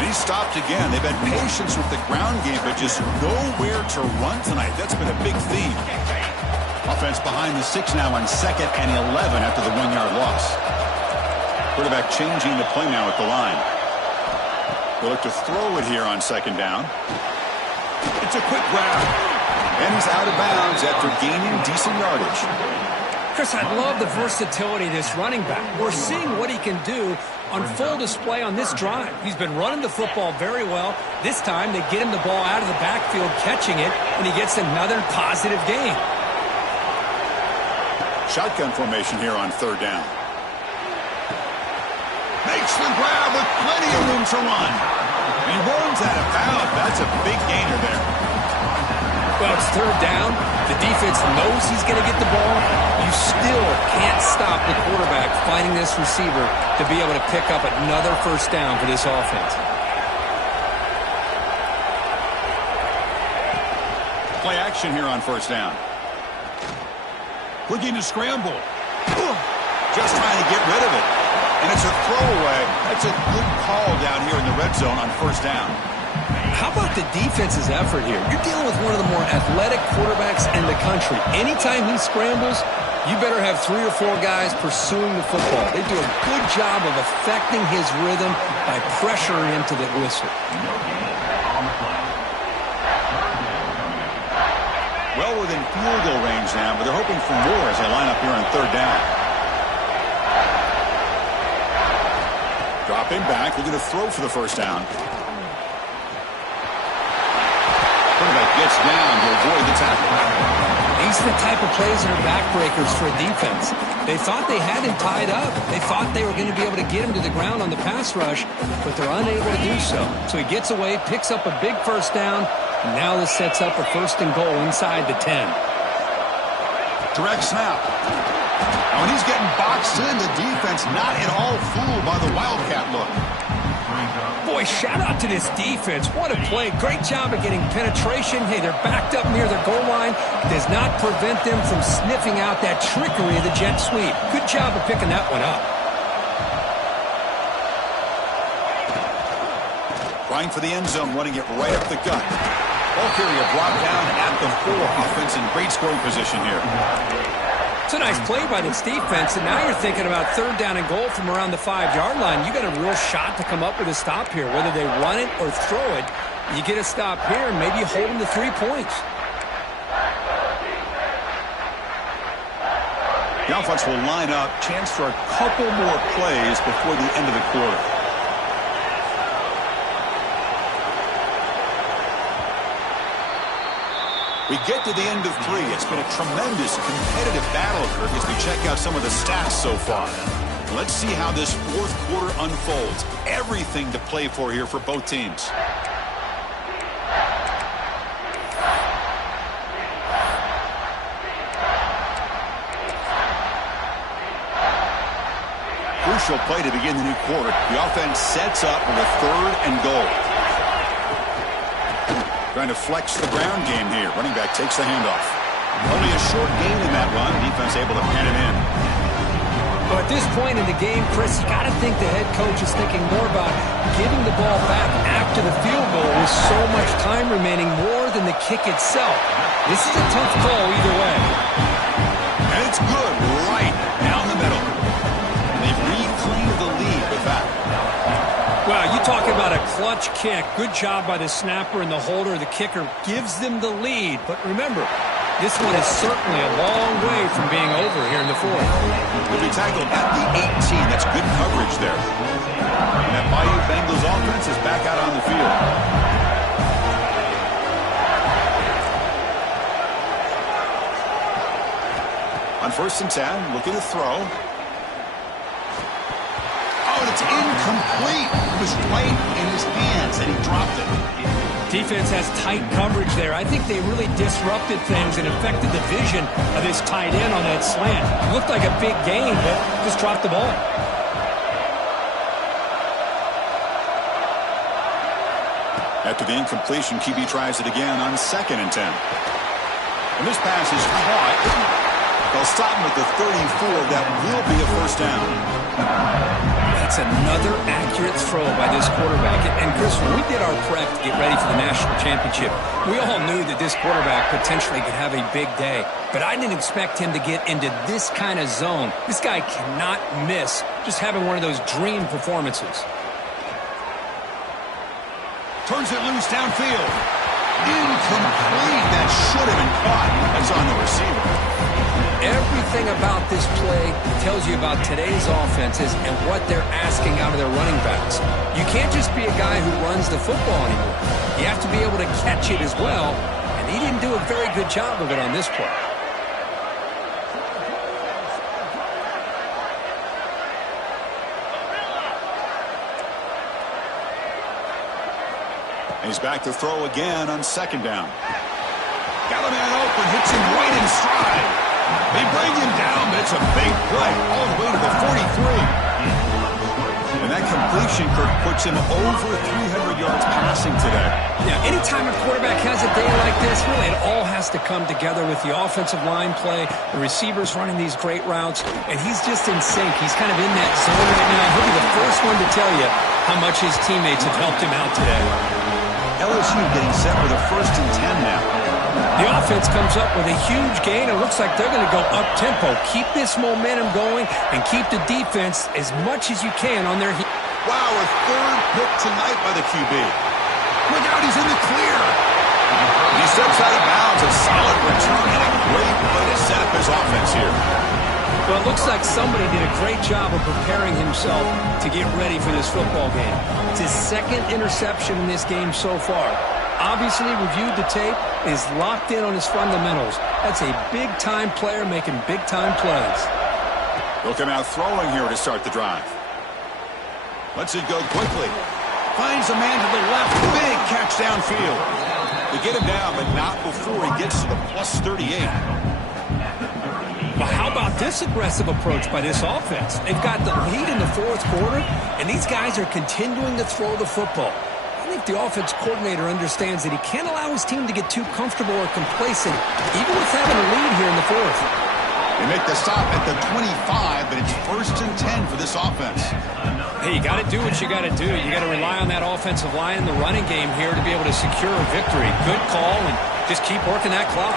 And he stopped again. They've had patience with the ground game, but just nowhere to run tonight. That's been a big theme. Offense behind the 6 now on 2nd and 11 after the 1-yard loss. Quarterback changing the play now at the line. They'll look to throw it here on 2nd down. It's a quick grab. And he's out of bounds after gaining decent yardage. Chris, I love the versatility of this running back. We're seeing what he can do on full display on this drive. He's been running the football very well. This time they get him the ball out of the backfield, catching it, and he gets another positive gain. Shotgun formation here on 3rd down. Makes the grab with plenty of room to run. He runs out of bounds. That's a big gainer there. Well, it's 3rd down. The defense knows he's going to get the ball. You still can't stop the quarterback finding this receiver to be able to pick up another 1st down for this offense. Play action here on 1st down. Looking to scramble. Just trying to get rid of it. And it's a throwaway. That's a good call down here in the red zone on 1st down. How about the defense's effort here? You're dealing with one of the more athletic quarterbacks in the country. Anytime he scrambles, you better have 3 or 4 guys pursuing the football. They do a good job of affecting his rhythm by pressuring him to the whistle. Well within field goal range now, but they're hoping for more as they line up here on 3rd down. Dropping back, looking to throw for the 1st down. Quarterback gets down to avoid the tackle. These are the type of plays that are backbreakers for a defense. They thought they had him tied up. They thought they were going to be able to get him to the ground on the pass rush, but they're unable to do so. So he gets away, picks up a big 1st down, and now this sets up a 1st and goal inside the 10. Direct snap. Now when he's getting boxed in, the defense not at all fooled by the Wildcat look. Boy, shout out to this defense. What a play. Great job of getting penetration. Hey, they're backed up near their goal line. Does not prevent them from sniffing out that trickery of the jet sweep. Good job of picking that one up. Trying for the end zone, running it right up the gut. Ball carrier brought down at the 4. Offense in great scoring position here. It's a nice play by this defense, and now you're thinking about 3rd down and goal from around the 5-yard line. You got a real shot to come up with a stop here. Whether they run it or throw it, you get a stop here, and maybe you hold them to 3 points. The offense will line up. Chance for a couple more plays before the end of the quarter. We get to the end of 3. It's been a tremendous competitive battle, Kirk, as we check out some of the stats so far. Let's see how this 4th quarter unfolds. Everything to play for here for both teams. Crucial play to begin the new quarter. The offense sets up with a 3rd and goal. Trying to flex the ground game here. Running back takes the handoff. Only a short gain in that run. Defense able to pan it in. Well, at this point in the game, Chris, you got to think the head coach is thinking more about giving the ball back after the field goal with so much time remaining more than the kick itself. This is a tough call either way. And it's good right down the middle. And they've reclaimed the lead with that. Wow, you talk about a clutch kick. Good job by the snapper and the holder. The kicker gives them the lead. But remember, this one is certainly a long way from being over here in the 4th. He'll be tackled at the 18. That's good coverage there. And that Bayou Bengals offense is back out on the field. On 1st and 10, looking to throw. Oh, it's incomplete. It was right in his hands, and he dropped it. Defense has tight coverage there. I think they really disrupted things and affected the vision of this tight end on that slant. It looked like a big gain, but just dropped the ball. After the incompletion, QB tries it again on 2nd and 10. And this pass is caught. They'll stop him at the 34. That will be a 1st down. That's another accurate throw by this quarterback. And Chris, when we did our prep to get ready for the national championship, we all knew that this quarterback potentially could have a big day. But I didn't expect him to get into this kind of zone. This guy cannot miss just having one of those dream performances. Turns it loose downfield. Incomplete. That should have been caught. That's on the receiver. Everything about this play tells you about today's offenses and what they're asking out of their running backs. You can't just be a guy who runs the football anymore. You have to be able to catch it as well, and he didn't do a very good job of it on this play. He's back to throw again on 2nd down. Got a man open, hits him right in stride. They bring him down, but it's a big play all the way to the 43. And that completion, Kirk, puts him over 300 yards passing today. Yeah, anytime a quarterback has a day like this, really it all has to come together with the offensive line play, the receivers running these great routes, and he's just in sync. He's kind of in that zone right now. He'll be the first one to tell you how much his teammates have helped him out today. LSU getting set with a 1st and 10 now. The offense comes up with a huge gain. It looks like they're going to go up-tempo. Keep this momentum going and keep the defense as much as you can on their heels. Wow, a 3rd pick tonight by the QB. Look out, he's in the clear. He steps out of bounds. A solid return and a great way to set up his offense here. Well, it looks like somebody did a great job of preparing himself to get ready for this football game. It's his 2nd interception in this game so far. Obviously reviewed the tape, is locked in on his fundamentals. That's a big-time player making big-time plays. He'll come out throwing here to start the drive. Lets it go quickly. Finds a man to the left. Big catch downfield. They get him down, but not before he gets to the plus 38. Well, how about this aggressive approach by this offense? They've got the lead in the 4th quarter, and these guys are continuing to throw the football. I think the offense coordinator understands that he can't allow his team to get too comfortable or complacent, even with having a lead here in the 4th. They make the stop at the 25, but it's 1st and 10 for this offense. Hey, you got to do what you got to do. You got to rely on that offensive line in the running game here to be able to secure a victory. Good call, and just keep working that clock.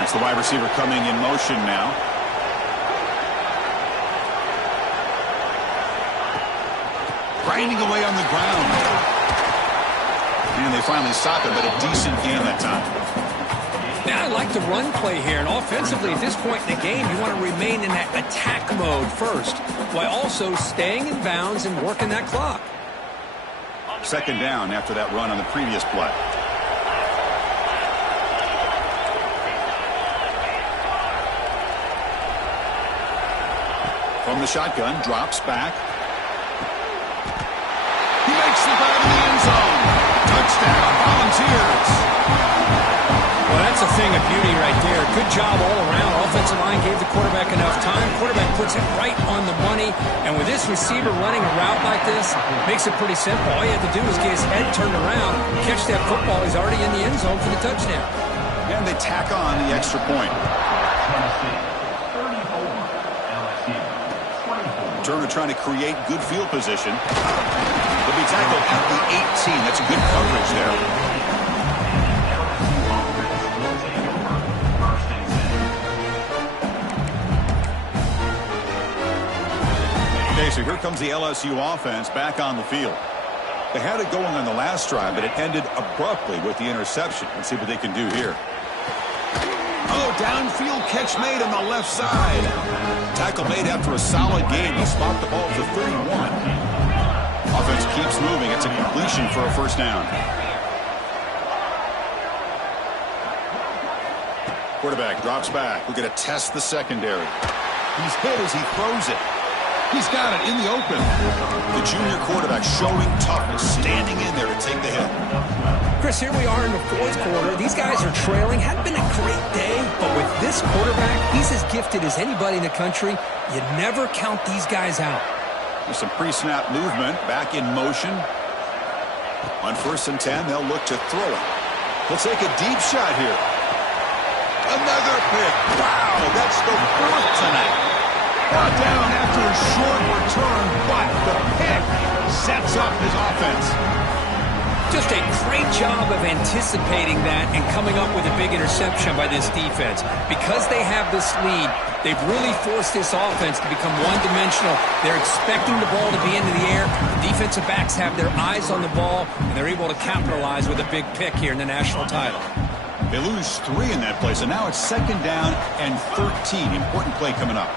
That's the wide receiver coming in motion now. Grinding away on the ground. And they finally stop him, but a decent gain that time. Now I like the run play here, and offensively at this point in the game, you want to remain in that attack mode first, while also staying in bounds and working that clock. 2nd down after that run on the previous play. From the shotgun, drops back. He makes the ball in the end zone. Touchdown, Volunteers. Well, that's a thing of beauty right there. Good job all around. Offensive line gave the quarterback enough time. Quarterback puts it right on the money. And with this receiver running a route like this, makes it pretty simple. All you have to do is get his head turned around, catch that football. He's already in the end zone for the touchdown. And they tack on the extra point. Turner trying to create good field position. He'll be tackled at the 18. That's a good coverage there. Okay, so here comes the LSU offense back on the field. They had it going on the last drive, but it ended abruptly with the interception. Let's see what they can do here. Oh, downfield catch made on the left side. Tackle made after a solid game. They'll spot the ball to 31. Offense keeps moving. It's a completion for a 1st down. Quarterback drops back. We're going to test the secondary. He's hit as he throws it. He's got it in the open. The junior quarterback showing toughness, standing in there to take the hit. Chris, here we are in the 4th quarter. These guys are trailing. Hadn't been a great day, but with this quarterback, he's as gifted as anybody in the country. You never count these guys out. There's some pre-snap movement, back in motion. On 1st and 10, they'll look to throw it. He'll take a deep shot here. Another pick. Wow, that's the 4th tonight. Brought down after a short return, but the pick sets up his offense. Just a great job of anticipating that and coming up with a big interception by this defense. Because they have this lead, they've really forced this offense to become one-dimensional. They're expecting the ball to be into the air. The defensive backs have their eyes on the ball, and they're able to capitalize with a big pick here in the national title. They lose 3 in that play, so now it's 2nd down and 13. Important play coming up.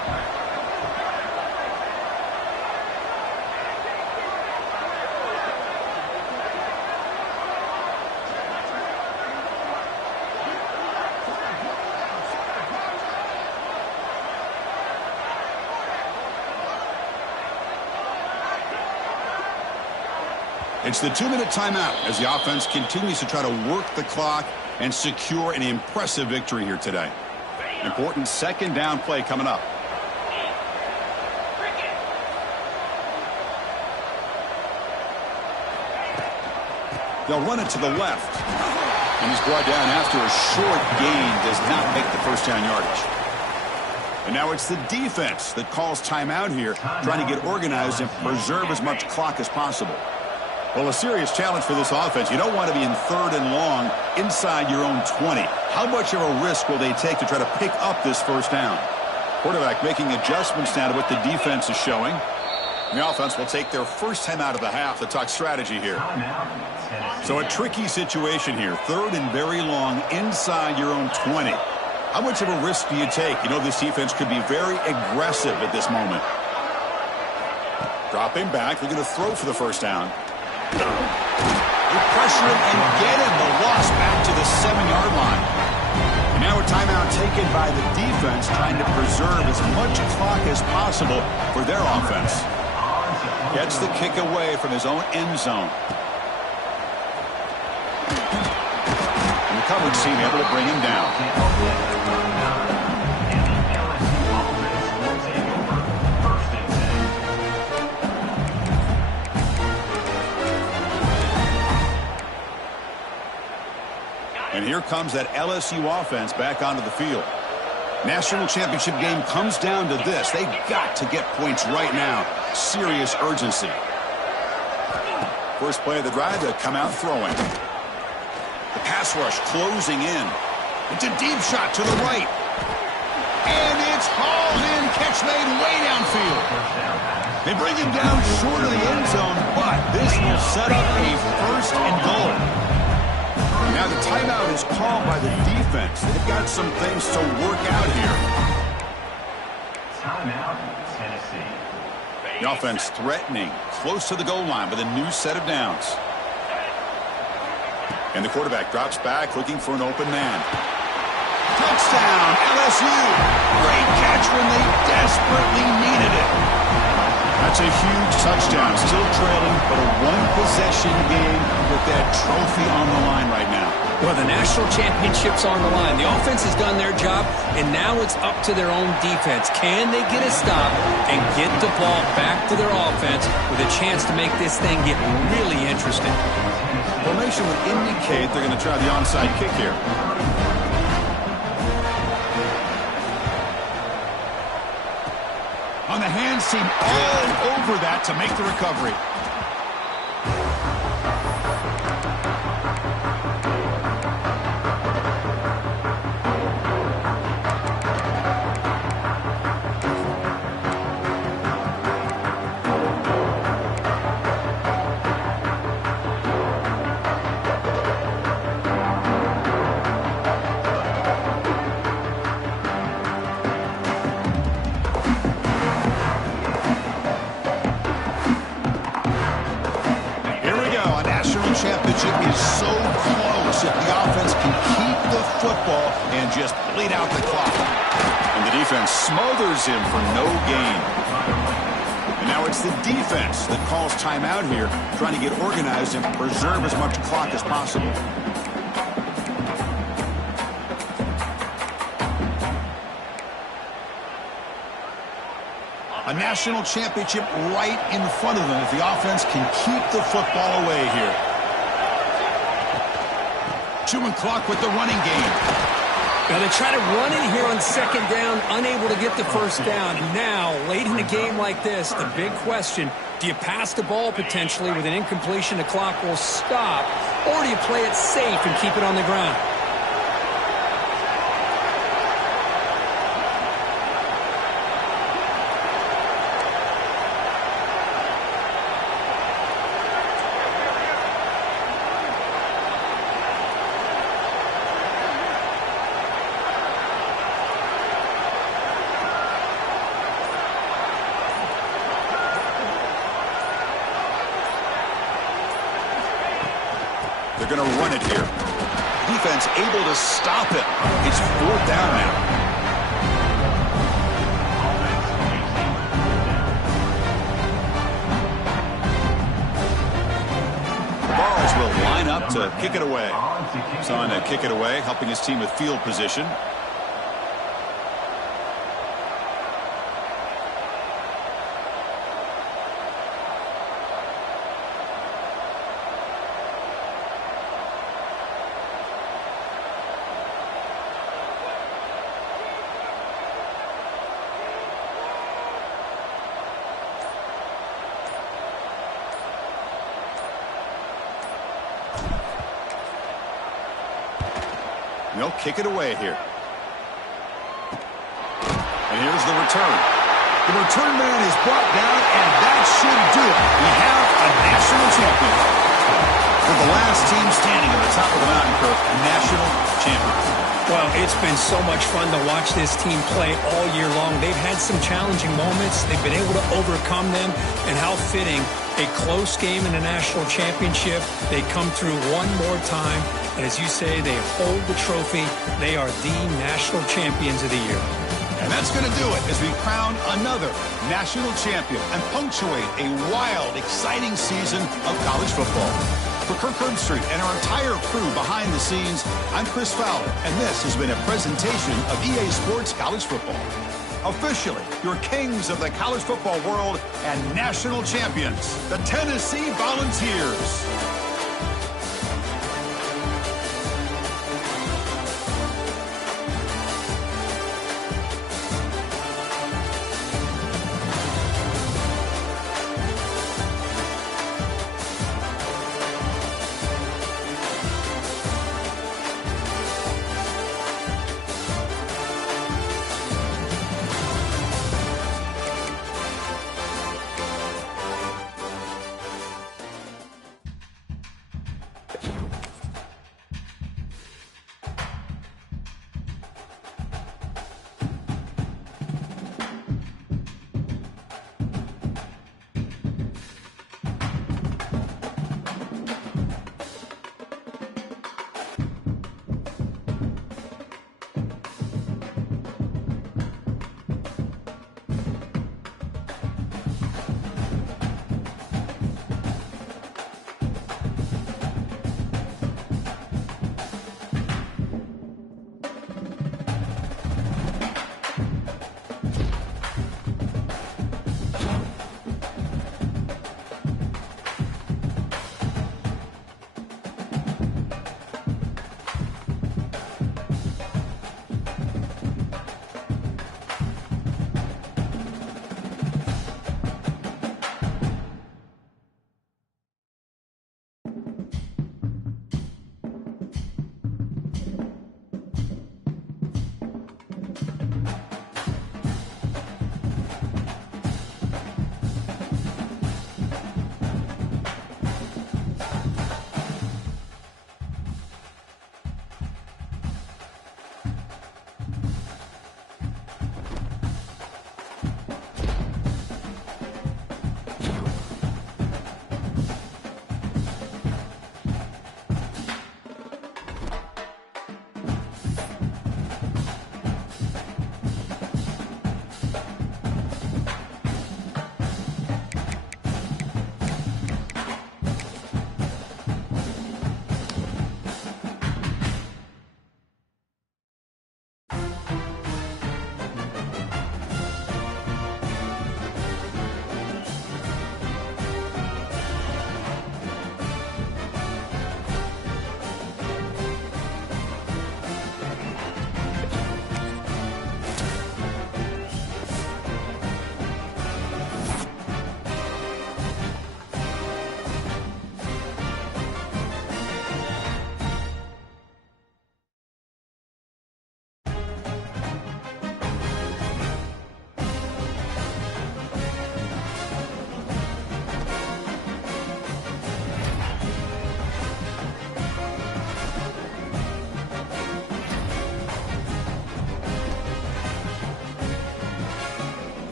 It's the 2-minute timeout as the offense continues to try to work the clock and secure an impressive victory here today. Important 2nd down play coming up. They'll run it to the left. And he's brought down after a short gain. Does not make the 1st down yardage. And now it's the defense that calls timeout here, trying to get organized and preserve as much clock as possible. Well, a serious challenge for this offense. You don't want to be in 3rd and long inside your own 20. How much of a risk will they take to try to pick up this first down? Quarterback making adjustments now to what the defense is showing. The offense will take their first time out of the half to talk strategy here. So a tricky situation here. 3rd and very long inside your own 20. How much of a risk do you take? You know this defense could be very aggressive at this moment. Dropping back. They're going to throw for the first down. They pressure him and get him. The loss back to the 7-yard line. And now a timeout taken by the defense, trying to preserve as much clock as possible for their offense. Gets the kick away from his own end zone. And the coverage team able to bring him down. And here comes that LSU offense back onto the field. National championship game comes down to this. They've got to get points right now. Serious urgency. First play of the drive, they come out throwing. The pass rush closing in. It's a deep shot to the right. And it's hauled in. Catch made way downfield. They bring him down short of the end zone, but this will set up a 1st and goal. Now the timeout is called by the defense. They've got some things to work out here. Timeout, Tennessee. The offense threatening, close to the goal line with a new set of downs. And the quarterback drops back, looking for an open man. Touchdown, LSU! Great catch when they desperately needed it. That's a huge touchdown. Still trailing, but a one-possession game with that trophy on the line right now. Well, the national championship's on the line. The offense has done their job, and now it's up to their own defense. Can they get a stop and get the ball back to their offense with a chance to make this thing get really interesting? Formation would indicate they're going to try the onside kick here. On the hands team, all over that to make the recovery. Championship is so close if the offense can keep the football and just bleed out the clock. And the defense smothers him for no gain. And now it's the defense that calls timeout here, trying to get organized and preserve as much clock as possible. A national championship right in front of them if the offense can keep the football away here. Chewing clock with the running game. Now they try to run in here on 2nd down, unable to get the first down. Now, late in a game like this, the big question, do you pass the ball potentially with an incompletion, the clock will stop, or do you play it safe and keep it on the ground? They're going to run it here. Defense able to stop it. It's 4th down now. The Balls will line up to kick it away. He's on to kick it away, helping his team with field position. And they'll kick it away here. And here's the return. The return man is brought down, and that should do it. We have a national champion. For the last team standing at the top of the mountain, Kirk, a national champion. Well, it's been so much fun to watch this team play all year long. They've had some challenging moments. They've been able to overcome them. And how fitting, a close game in the national championship. They come through one more time. And as you say, they hold the trophy. They are the national champions of the year. And that's going to do it as we crown another national champion and punctuate a wild, exciting season of college football. For Kirk Herbstreit and our entire crew behind the scenes, I'm Chris Fowler, and this has been a presentation of EA Sports College Football. Officially, your kings of the college football world and national champions, the Tennessee Volunteers.